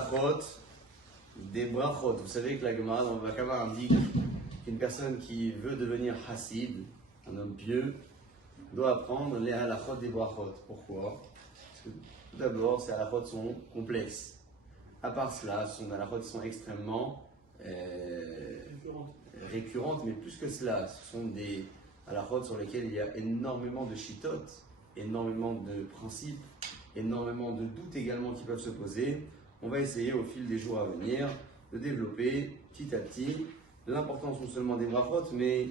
halachot des brachot. Vous savez que la Gemara dans le Vakama indique qu'une personne qui veut devenir chassid, un homme pieux, doit apprendre les halachot des brachot. Pourquoi? Parce que tout d'abord, ces halachot sont complexes. À part cela, ce sont des halachot qui sont extrêmement récurrentes, mais plus que cela, ce sont des halachot sur lesquels il y a énormément de shitot, énormément de principes, énormément de doutes également qui peuvent se poser. On va essayer au fil des jours à venir de développer petit à petit l'importance non seulement des brachot, mais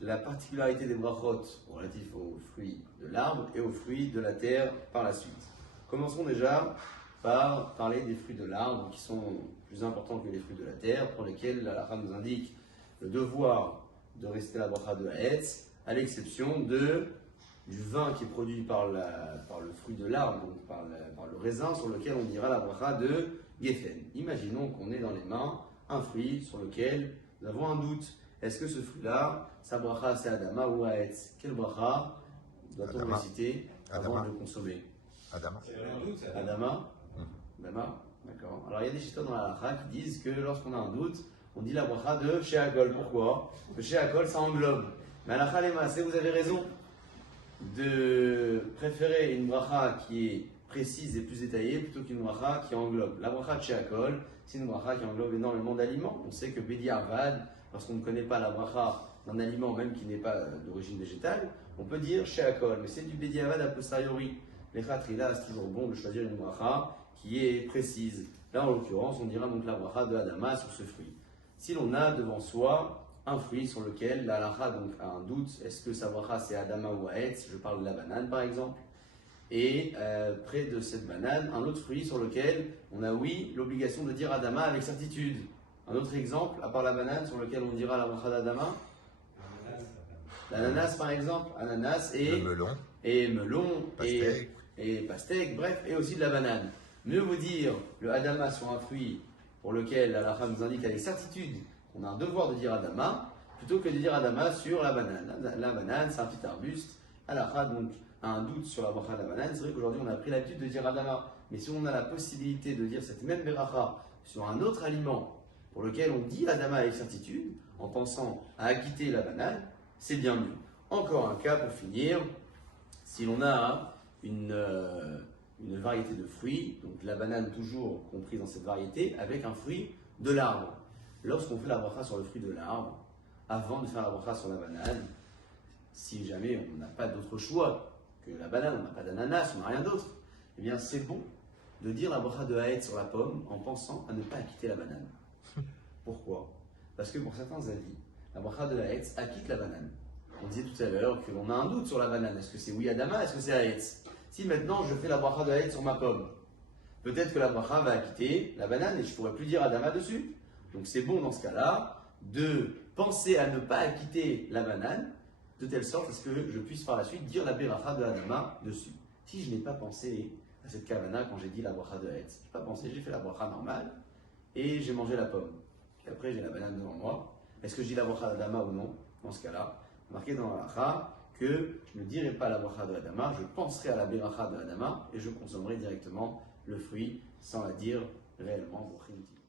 la particularité des brachot relatifs aux fruits de l'arbre et aux fruits de la terre par la suite. Commençons déjà par parler des fruits de l'arbre qui sont plus importants que les fruits de la terre, pour lesquels la halakha nous indique le devoir de rester la bracha de Haetz, à l'exception du vin qui est produit par le fruit de l'arbre, donc par le raisin, sur lequel on dira la bracha de Geffen. Imaginons qu'on ait dans les mains un fruit sur lequel nous avons un doute. Est-ce que ce fruit-là, sa bracha c'est Adama ou Haetz? Quelle bracha doit-on réciter avant de le consommer? Adama. Adama. Adama, d'accord. Alors il y a des chitons dans la halakha qui disent que lorsqu'on a un doute, on dit la bracha de Sheakol. Pourquoi? Parce que Sheakol ça englobe. Mais halakha les maaseh, vous avez raison de préférer une bracha qui est précise et plus détaillée plutôt qu'une bracha qui englobe. La bracha de Sheakol, c'est une bracha qui englobe énormément d'aliments. On sait que Bediavad, lorsqu'on ne connaît pas la bracha d'un aliment même qui n'est pas d'origine végétale, on peut dire Sheakol, mais c'est du Bediavad a posteriori. Les khatrila, c'est toujours bon de choisir une bracha qui est précise. Là, en l'occurrence, on dira donc la bracha de Adama sur ce fruit. Si l'on a devant soi un fruit sur lequel la halakha donc a un doute, est-ce que sa bracha c'est Adama ou Haetz? Je parle de la banane par exemple. Et près de cette banane, un autre fruit sur lequel on a oui l'obligation de dire Adama avec certitude. Un autre exemple, à part la banane, sur lequel on dira la bracha d'Adama? L'ananas par exemple, ananas et melon et pastèque, bref, et aussi de la banane. Mieux vaut dire le Adama sur un fruit pour lequel la halakha nous indique avec certitude qu'on a un devoir de dire Adama, plutôt que de dire Adama sur la banane. La banane, c'est un petit arbuste. Halakha donc a un doute sur la bracha de la banane. C'est vrai qu'aujourd'hui on a pris l'habitude de dire Adama, mais si on a la possibilité de dire cette même beracha sur un autre aliment pour lequel on dit Adama avec certitude, en pensant à acquitter la banane, c'est bien mieux. Encore un cas pour finir, si l'on a une variété de fruits, donc la banane toujours comprise dans cette variété, avec un fruit de l'arbre. Lorsqu'on fait la bracha sur le fruit de l'arbre, avant de faire la bracha sur la banane, si jamais on n'a pas d'autre choix que la banane, on n'a pas d'ananas, on n'a rien d'autre, eh bien c'est bon de dire la bracha de Haetz sur la pomme en pensant à ne pas acquitter la banane. Pourquoi? Parce que pour certains avis, la bracha de Haetz acquitte la banane. On disait tout à l'heure que l'on a un doute sur la banane. Est-ce que c'est oui Adama, est-ce que c'est Haetz? Si maintenant je fais la bracha de Haetz sur ma pomme, peut-être que la bracha va acquitter la banane et je ne pourrai plus dire Adama dessus. Donc c'est bon dans ce cas-là de penser à ne pas acquitter la banane de telle sorte à ce que je puisse par la suite dire la beracha de Adama dessus. Si je n'ai pas pensé à cette kavana quand j'ai dit la bracha de Haetz, je n'ai pas pensé, j'ai fait la bracha normale et j'ai mangé la pomme. Et après j'ai la banane devant moi. Est-ce que je dis la bracha d'Adama ou non? Dans ce cas-là, marqué dans la halakha que je ne dirai pas la bracha de Adama, je penserai à la beracha de Adama et je consommerai directement le fruit sans la dire réellement pour primitif.